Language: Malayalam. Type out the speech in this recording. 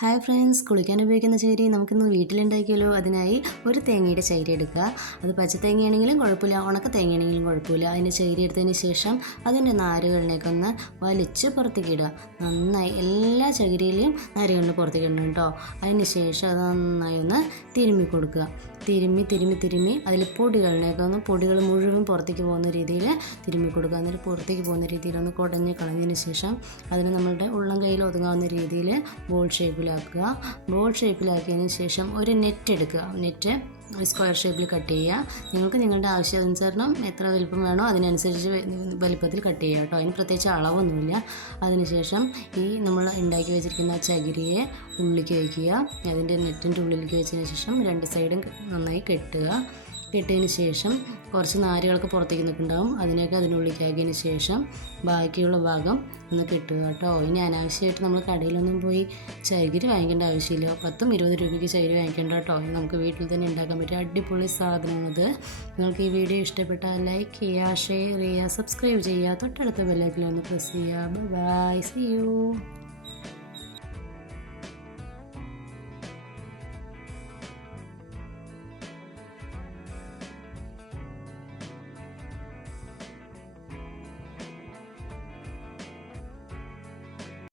ഹായ് ഫ്രണ്ട്സ്, കുളിക്കാൻ ഉപയോഗിക്കുന്ന ചകിരി നമുക്കിന്ന് വീട്ടിലുണ്ടാക്കിയാലോ. അതിനായി ഒരു തേങ്ങയുടെ ചകിരി എടുക്കുക. അത് പച്ച തേങ്ങയാണെങ്കിലും കുഴപ്പമില്ല, ഉണക്ക തേങ്ങയാണെങ്കിലും കുഴപ്പമില്ല. അതിൻ്റെ ചകിരി എടുത്തതിന് ശേഷം അതിൻ്റെ നാരുകളിലേക്കൊന്ന് വലിച്ച് പുറത്തേക്ക് ഇടുക. നന്നായി എല്ലാ ചകിരിയിലെയും നാരുകളിൽ പുറത്തേക്ക് ഇടണം കേട്ടോ. അതിന് ശേഷം അത് നന്നായി ഒന്ന് തിരുമ്മി കൊടുക്കുക. തിരുമ്മി അതിൽ പൊടികൾ മുഴുവൻ പുറത്തേക്ക് പോകുന്ന രീതിയിൽ തിരുമ്മി കൊടുക്കുക. എന്നിട്ട് പുറത്തേക്ക് പോകുന്ന രീതിയിൽ ഒന്ന് കുടഞ്ഞ് കളഞ്ഞതിന് ശേഷം അതിന് നമ്മളുടെ ഉള്ളം കയ്യിൽ ഒതുങ്ങാവുന്ന രീതിയിൽ ബോൾ ഷേപ്പിലാക്കിയതിന് ശേഷം ഒരു നെറ്റ് എടുക്കുക. നെറ്റ് സ്ക്വയർ ഷേപ്പിൽ കട്ട് ചെയ്യുക. നിങ്ങൾക്ക് നിങ്ങളുടെ ആവശ്യാനുസരണം എത്ര വലിപ്പം വേണോ അതിനനുസരിച്ച് വലിപ്പത്തിൽ കട്ട് ചെയ്യുക കേട്ടോ. അതിന് പ്രത്യേകിച്ച് അളവൊന്നുമില്ല. അതിനുശേഷം ഈ നമ്മൾ ഉണ്ടാക്കി വെച്ചിരിക്കുന്ന ചകിരിയെ ഉള്ളിലേക്ക് വയ്ക്കുക. അതിൻ്റെ നെറ്റിൻ്റെ ഉള്ളിലേക്ക് വെച്ചതിന് ശേഷം രണ്ട് സൈഡും നന്നായി കെട്ടിയതിന് ശേഷം കുറച്ച് നാരുകളൊക്കെ പുറത്തേക്ക് നിൽക്കുന്നുണ്ടാവും. അതിനൊക്കെ അതിനുള്ളിലേക്കാക്കിയതിന് ശേഷം ബാക്കിയുള്ള ഭാഗം ഒന്ന് കെട്ടുക കേട്ടോ. ഇനി അനാവശ്യമായിട്ട് നമ്മൾ കടയിലൊന്നും പോയി ചകിരി വാങ്ങിക്കേണ്ട ആവശ്യമില്ല. 10-20 രൂപയ്ക്ക് ചകിരി വാങ്ങിക്കേണ്ട കേട്ടോ. നമുക്ക് വീട്ടിൽ തന്നെ ഉണ്ടാക്കാൻ പറ്റിയ അടിപൊളി സാധനമാണിത്. നിങ്ങൾക്ക് ഈ വീഡിയോ ഇഷ്ടപ്പെട്ടാൽ ലൈക്ക് ചെയ്യുക, ഷെയർ ചെയ്യുക, സബ്സ്ക്രൈബ് ചെയ്യുക, തൊട്ടടുത്ത ബെല്ലൈക്കൺ ഒന്ന് പ്രസ് ചെയ്യുക. Bye, see U.